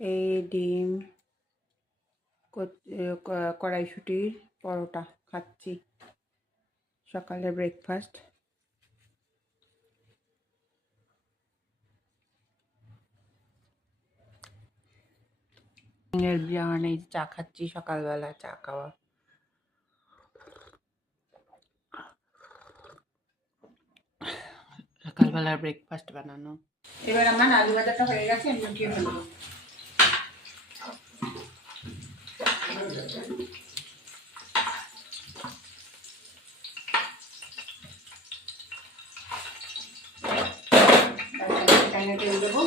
এই ডিম কড়াইশুটির পরোটা খাচ্ছি সকালের ব্রেকফাস্ট। এই চা খাচ্ছি, সকালবেলা চা খাওয়া। সকালবেলার ব্রেকফাস্ট বানানো। এবার আমার আলু ভাজাটা হয়ে গেছে, আমি উঠিয়ে ফেলবো। তেল দেবো,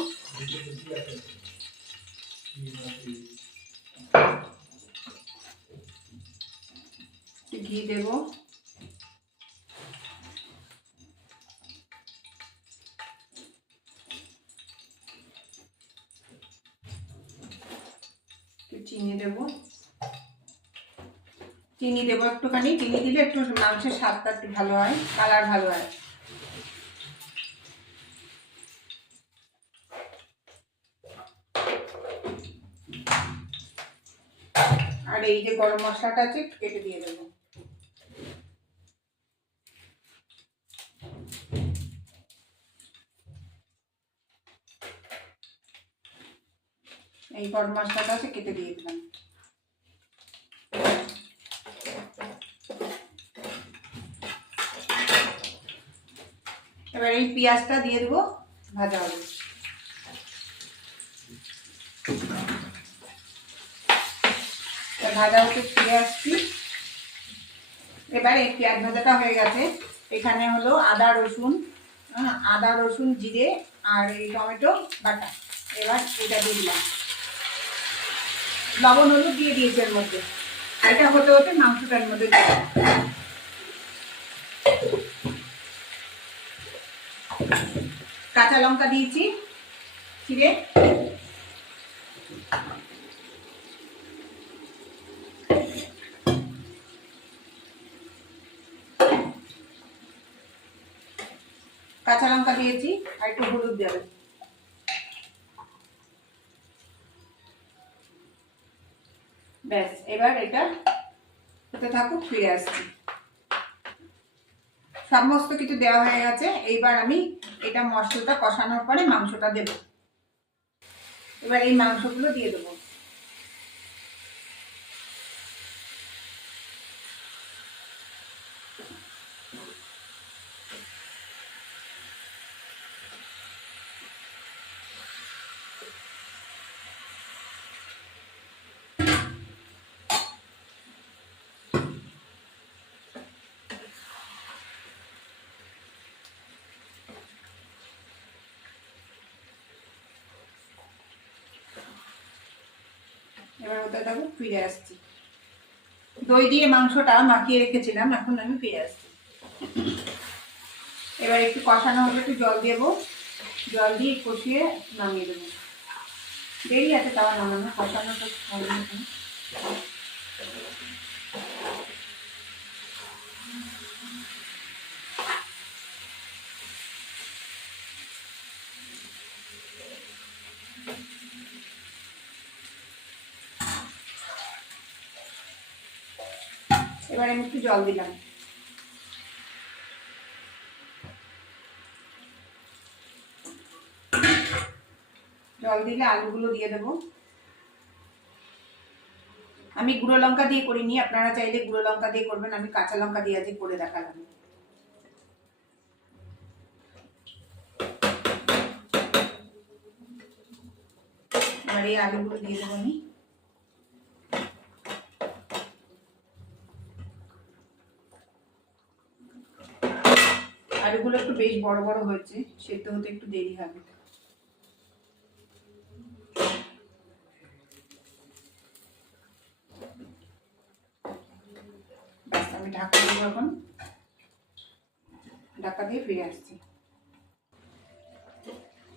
ঘি দেবো, চিনি দেবো, একটুখানি। চিনি দিলে একটু মাংসের স্বাদটা একটু ভালো হয়, কালার ভালো হয়। আর এই যে গরম মশলাটা আছে একটু কেটে দিয়ে দেবো। এই গরম মশলাটা আছে কেটে দিয়ে দিলাম। এবার এই পেঁয়াজটা দিয়ে দেবো, ভাজা হবে। ভাজা হতে ফিরে আসছি। এবার এই পেঁয়াজ ভাজাটা হয়ে গেছে। এখানে হলো আদা রসুন জিরে আর এই টমেটো বাটা। এবার এটা দিয়ে দিলাম, লবণ হলুদ দিয়ে দিয়েছি এর মধ্যে। এটা হতে হতে মাংসটার মধ্যে কাঁচা লঙ্কা দিয়েছি চিড়ে, কাঁচা লঙ্কা দিয়েছি আর একটু হলুদ দেবে। ব্যাস, এবার এটা হতে থাকুক, ফিরে আসছি। সমস্ত কিছু দেওয়া হয়ে গেছে। এইবার আমি এটা মশলাটা কষানোর পরে মাংসটা দেব। এবার এই মাংসগুলো দিয়ে দেবো। এবার ওটা দেখো ফিরে আসছি। দই দিয়ে মাংসটা মাখিয়ে রেখেছিলাম, এখন আমি ফিরে আসছি। এবার একটু কষানো হলে একটু জল দেবো, জল দিয়ে কষিয়ে নামিয়ে দেবো। দেরি আছে তাও নামানো, কষানোটা এবার আমি একটু জল দিলাম। জল দিলে আলুগুলো দিয়ে দেবো। আমি গুঁড়ো লঙ্কা দিয়ে করিনি, আপনারা চাইলে গুঁড়ো লঙ্কা দিয়ে করবেন, আমি কাঁচা লঙ্কা দিয়ে আজকে করে দেখালাম। আর এই আলুগুলো দিয়ে দেবো আমি। আলুগুলো একটু বেশ বড় বড় হয়েছে, সেদ্ধ হতে একটু দেরি হবে। ব্যাস, আমি ঢাকা দেবো এখন। ঢাকা দিয়ে ফিরে আসছি।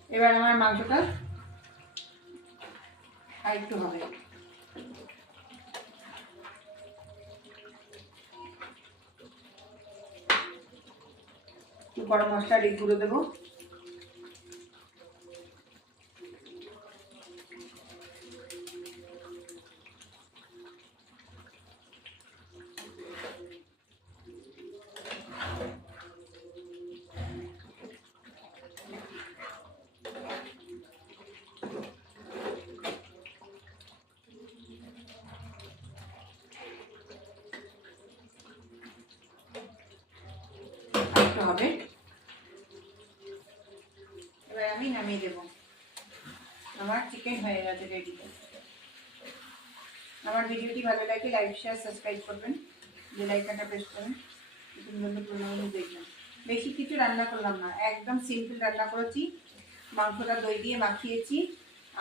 এবার আমার মাংসটা আর একটু হবে। একটু গরম মশলার এই গুঁড়ো দেবো। আমার চিকেন হয়ে গেছে রেডি। আমার ভিডিওটি ভালো লাগে লাইক শেয়ার সাবস্ক্রাইব করবেন, বেল আইকনটা প্রেস করুন, পুরনো দেখবেন। বেশি কিছু রান্না করলাম না, একদম সিম্পল রান্না করেছি। মাংসটা দই দিয়ে মাখিয়েছি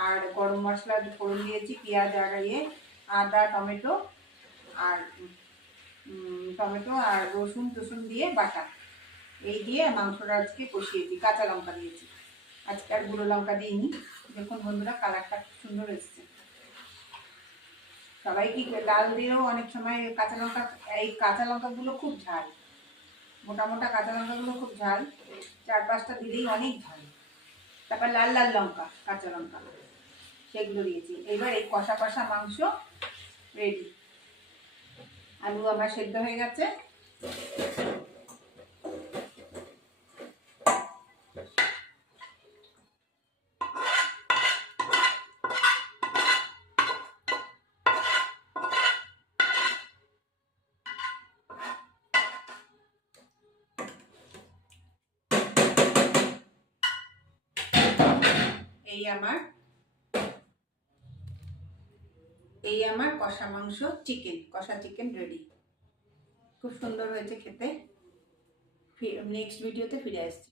আর গরম মশলা ফোড়ন দিয়েছি, পেঁয়াজ আর আদা টমেটো আর রসুন টসুন দিয়ে বাটা, এই দিয়ে মাংসটা আজকে কষিয়েছি। কাঁচা লঙ্কা দিয়েছি, আজকে আর গুঁড়ো লঙ্কা দিইনি। দেখুন বন্ধুরা কালারটা খুব সুন্দর এসছে। সবাই কি লাল দিয়েও অনেক সময় কাঁচা লঙ্কা, এই কাঁচা লঙ্কাগুলো খুব ঝাল, মোটা মোটা কাঁচা লঙ্কাগুলো খুব ঝাল, 4-5টা দিলেই অনেক ঝাল। তারপর লাল লাল লঙ্কা, কাঁচা লঙ্কা, সেগুলো দিয়েছি। এবার এই কষা কষা মাংস রেডি। আলু আমার সেদ্ধ হয়ে গেছে। এই আমার কষা মাংস কষা চিকেন রেডি। খুব সুন্দর হয়েছে খেতে। নেক্সট ভিডিওতে ফিরে আসছি।